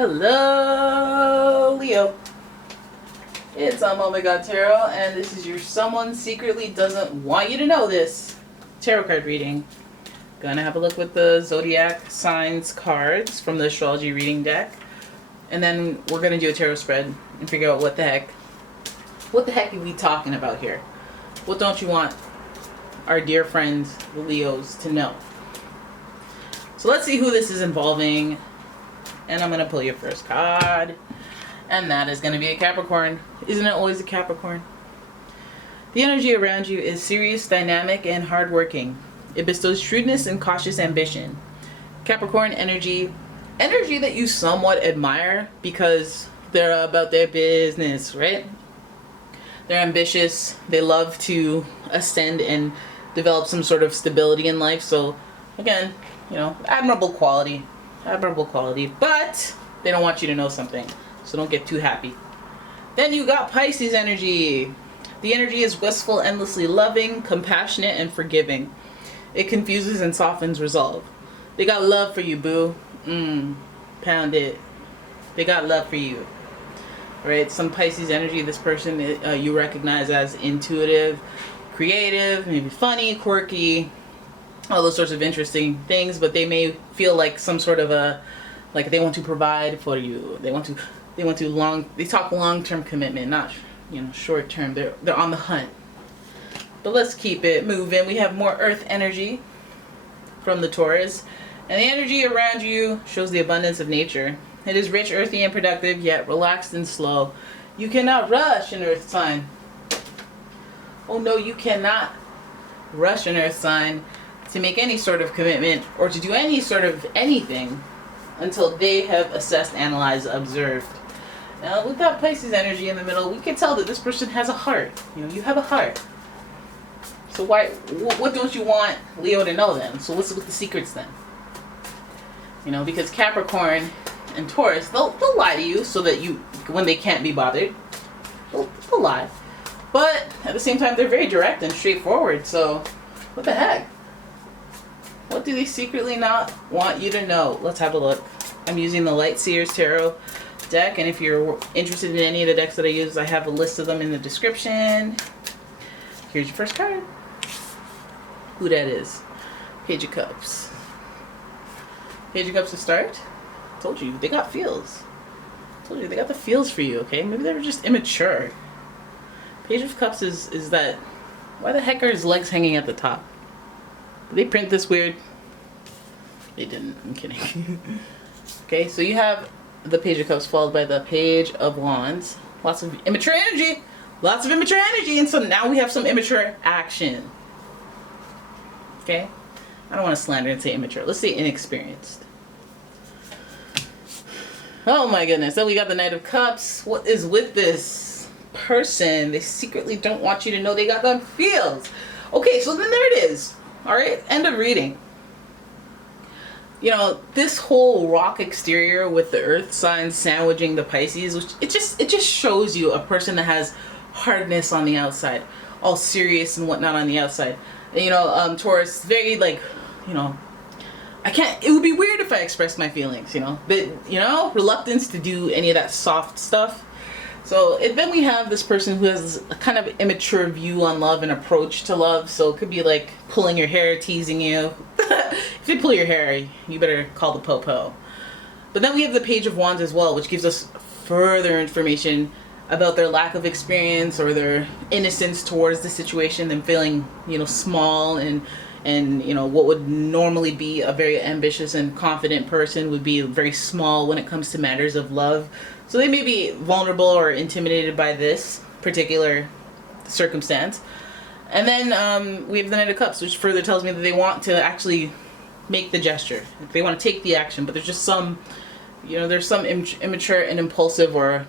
Hello, Leo. It's umomgtarot, and this is your someone secretly doesn't want you to know this tarot card reading. Gonna have a look with the zodiac signs cards from the astrology reading deck, and then we're gonna do a tarot spread and figure out what the heck are we talking about here. What don't you want our dear friends, the Leos, to know? So let's see who this is involving. And I'm going to pull your first card. And that is going to be a Capricorn. Isn't it always a Capricorn? The energy around you is serious, dynamic, and hardworking. It bestows shrewdness and cautious ambition. Capricorn energy that you somewhat admire because they're about their business, right? They're ambitious. They love to ascend and develop some sort of stability in life. So, again, admirable quality, but they don't want you to know something, so don't get too happy. Then you got Pisces energy. The energy is wistful, endlessly loving, compassionate, and forgiving. It confuses and softens resolve. They got love for you, boo. Pound it. They got love for you. All right, some Pisces energy, this person you recognize as intuitive, creative, maybe funny, quirky, all those sorts of interesting things, but they may feel like some sort of they want to provide for you. They talk long-term commitment, not short-term. They're on the hunt. But let's keep it moving. We have more earth energy from the Taurus, and the energy around you shows the abundance of nature. It is rich, earthy, and productive, yet relaxed and slow. You cannot rush an earth sign. Oh no, you cannot rush an earth sign to make any sort of commitment or to do any sort of anything until they have assessed, analyzed, observed. Now, with that Pisces energy in the middle, we can tell that this person has a heart. You have a heart. So what don't you want Leo to know then? So what's with the secrets then? Because Capricorn and Taurus, they'll lie to you so that when they can't be bothered, they'll lie. But at the same time, they're very direct and straightforward. So what the heck? What do they secretly not want you to know? Let's have a look. I'm using the Light Seers Tarot deck, and if you're interested in any of the decks that I use, I have a list of them in the description. Here's your first card. Who that is? Page of Cups. Page of Cups to start. Told you, they got feels. Told you, they got the feels for you, okay? Maybe they were just immature. Page of Cups is that, why the heck are his legs hanging at the top? Did they print this weird? They didn't. I'm kidding. Okay, so you have the Page of Cups followed by the Page of Wands. Lots of immature energy. Lots of immature energy. And so now we have some immature action. Okay? I don't want to slander and say immature. Let's say inexperienced. Oh my goodness. Then we got the Knight of Cups. What is with this person? They secretly don't want you to know they got them feels. Okay, so then there it is. All right, end of reading. This whole rock exterior with the earth signs sandwiching the Pisces, which it just shows you a person that has hardness on the outside, all serious and whatnot on the outside. And, Taurus, very I can't. It would be weird if I expressed my feelings, but reluctance to do any of that soft stuff. So then we have this person who has a kind of immature view on love and approach to love. So it could be like pulling your hair, teasing you. If they pull your hair, you better call the po-po. But then we have the Page of Wands as well, which gives us further information about their lack of experience or their innocence towards the situation, them feeling, small and what would normally be a very ambitious and confident person would be very small when it comes to matters of love. So they may be vulnerable or intimidated by this particular circumstance. And then we have the Knight of Cups, which further tells me that they want to actually make the gesture. They want to take the action, but there's just some, there's some immature and impulsive or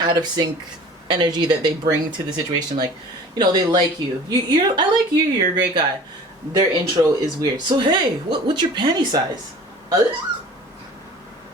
out of sync energy that they bring to the situation. Like, they like you. I like you. You're a great guy. Their intro is weird. So hey, what's your panty size?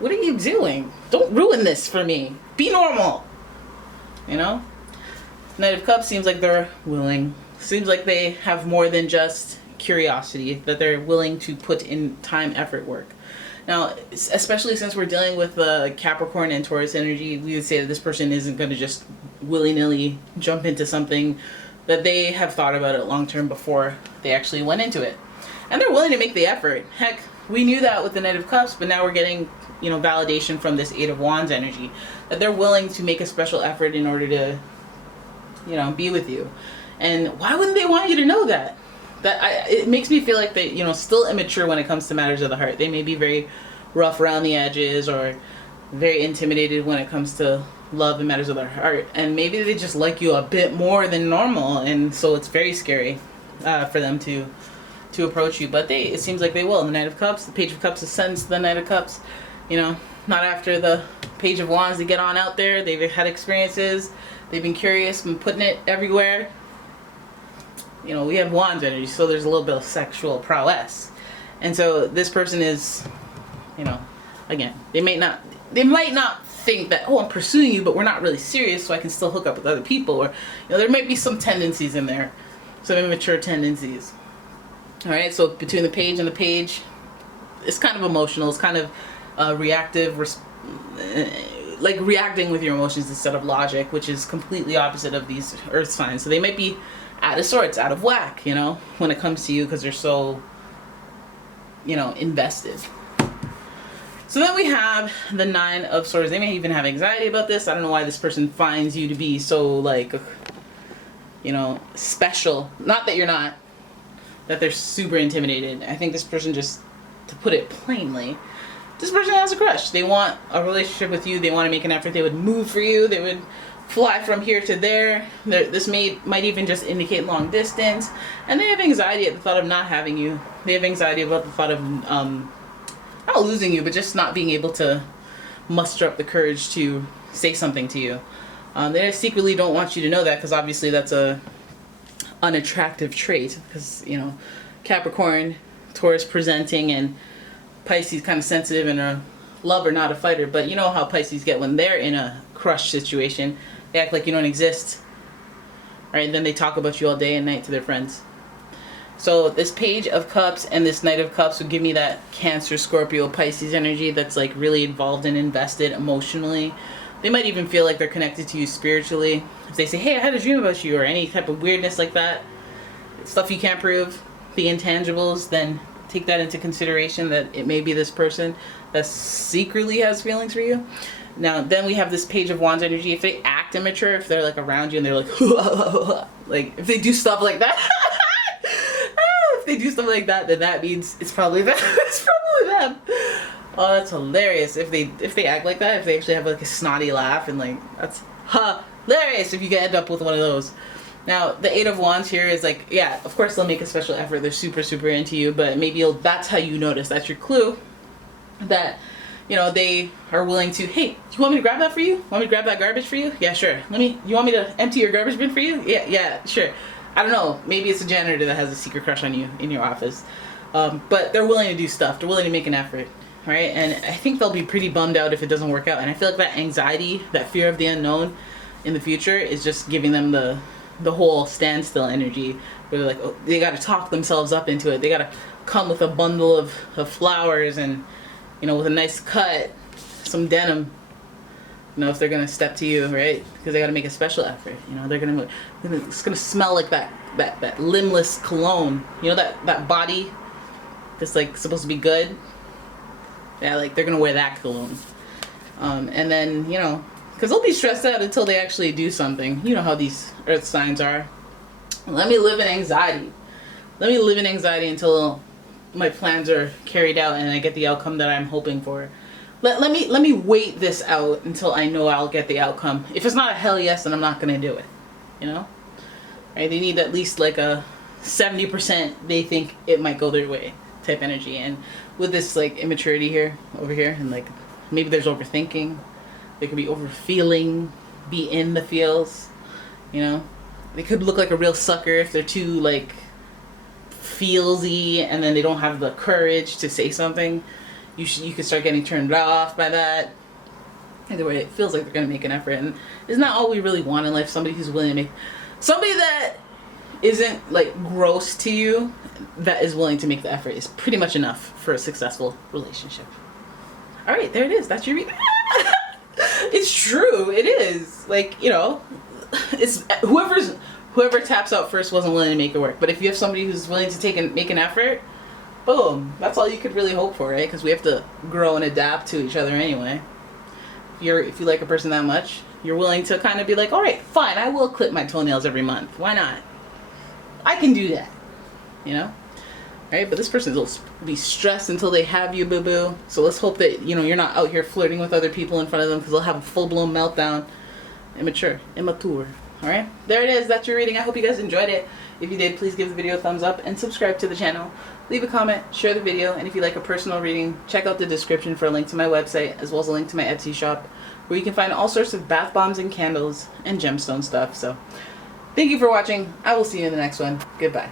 What are you doing? Don't ruin this for me. Be normal. Knight of Cups seems like they're willing. Seems like they have more than just curiosity, that they're willing to put in time, effort, work. Now, especially since we're dealing with Capricorn and Taurus energy, we would say that this person isn't going to just willy-nilly jump into something, that they have thought about it long term before they actually went into it. And they're willing to make the effort. Heck, we knew that with the Knight of Cups, but now we're getting, you know, validation from this Eight of Wands energy, that they're willing to make a special effort in order to, you know, be with you. And why wouldn't they want you to know that? It makes me feel like they, you know, still immature when it comes to matters of the heart. They may be very rough around the edges or very intimidated when it comes to love and matters of their heart. And maybe they just like you a bit more than normal. And so it's very scary for them to approach you. But it seems like they will. The Knight of Cups, the Page of Cups ascends to the Knight of Cups. You know, not after the Page of Wands. They get on out there. They've had experiences. They've been curious, been putting it everywhere. You know, we have Wands energy, so there's a little bit of sexual prowess. And so this person is, you know, again, they might not think that, oh, I'm pursuing you, but we're not really serious, so I can still hook up with other people. Or, you know, there might be some tendencies in there, some immature tendencies. All right, so between the Page and the Page, it's kind of emotional. It's kind of reactive, like reacting with your emotions instead of logic, which is completely opposite of these earth signs. So they might be out of sorts, out of whack, you know, when it comes to you, because they're so, you know, invested. So then we have the Nine of Swords. They may even have anxiety about this. I don't know why this person finds you to be so, like, you know, special. Not that you're not, that they're super intimidated. I think this person, just to put it plainly, this person has a crush. They want a relationship with you. They want to make an effort. They would move for you. They would fly from here to there. This might even just indicate long distance. And they have anxiety at the thought of not having you. They have anxiety about the thought of not losing you, but just not being able to muster up the courage to say something to you. They secretly don't want you to know that, because obviously that's a unattractive trait, because, you know, Capricorn, Taurus presenting, and Pisces kind of sensitive and a lover, not a fighter. But you know how Pisces get when they're in a crush situation. They act like you don't exist, right? And then they talk about you all day and night to their friends. So this Page of Cups and this Knight of Cups would give me that Cancer, Scorpio, Pisces energy that's like really involved and invested emotionally. They might even feel like they're connected to you spiritually. If they say, hey, I had a dream about you, or any type of weirdness like that, stuff you can't prove, the intangibles, then take that into consideration, that it may be this person that secretly has feelings for you. Now, then we have this Page of Wands energy. If they act immature, if they're like around you and they're like, like if they do stuff like that, if they do stuff like that, then that means it's probably them. It's probably them. Oh, that's hilarious. If they act like that, if they actually have like a snotty laugh, and like, that's hilarious if you can end up with one of those. Now, the Eight of Wands here is like, yeah, of course they'll make a special effort. They're super, super into you, but maybe that's how you notice. That's your clue that, you know, they are willing to, hey, do you want me to grab that for you? Want me to grab that garbage for you? Yeah, sure. You want me to empty your garbage bin for you? Yeah, sure. I don't know. Maybe it's a janitor that has a secret crush on you in your office. But they're willing to do stuff. They're willing to make an effort, right? And I think they'll be pretty bummed out if it doesn't work out. And I feel like that anxiety, that fear of the unknown in the future is just giving them the whole standstill energy, where they're like, oh, they got to talk themselves up into it. They got to come with a bundle of flowers and, you know, with a nice cut, some denim, you know, if they're going to step to you, right? Because they got to make a special effort. You know, it's going to smell like that limbless cologne. You know, that body that's like supposed to be good. Yeah, like they're going to wear that cologne. And then, you know, because they'll be stressed out until they actually do something. You know how these earth signs are. Let me live in anxiety. Let me live in anxiety until my plans are carried out and I get the outcome that I'm hoping for. Let me wait this out until I know I'll get the outcome. If it's not a hell yes, then I'm not going to do it. You know? Right? They need at least like a 70% they think it might go their way type energy. And with this like immaturity over here, and like maybe there's overthinking. They could be over-feeling, be in the feels, you know. They could look like a real sucker if they're too, like, feelsy, and then they don't have the courage to say something. You could start getting turned off by that. Either way, it feels like they're going to make an effort. And it's not all we really want in life. Somebody who's willing to make... Somebody that isn't, like, gross to you, that is willing to make the effort is pretty much enough for a successful relationship. All right, there it is. That's your reading. It's true. It is. Like, you know, it's whoever taps out first wasn't willing to make it work. But if you have somebody who's willing to make an effort, boom. That's all you could really hope for, right? Because we have to grow and adapt to each other anyway. If you like a person that much, you're willing to kind of be like, all right, fine, I will clip my toenails every month. Why not? I can do that. You know? Right? But this person will be stressed until they have you, boo-boo. So let's hope that, you know, you're not out here flirting with other people in front of them, because they'll have a full-blown meltdown. Immature. Alright? There it is. That's your reading. I hope you guys enjoyed it. If you did, please give the video a thumbs up and subscribe to the channel. Leave a comment, share the video, and if you like a personal reading, check out the description for a link to my website, as well as a link to my Etsy shop, where you can find all sorts of bath bombs and candles and gemstone stuff. So, thank you for watching. I will see you in the next one. Goodbye.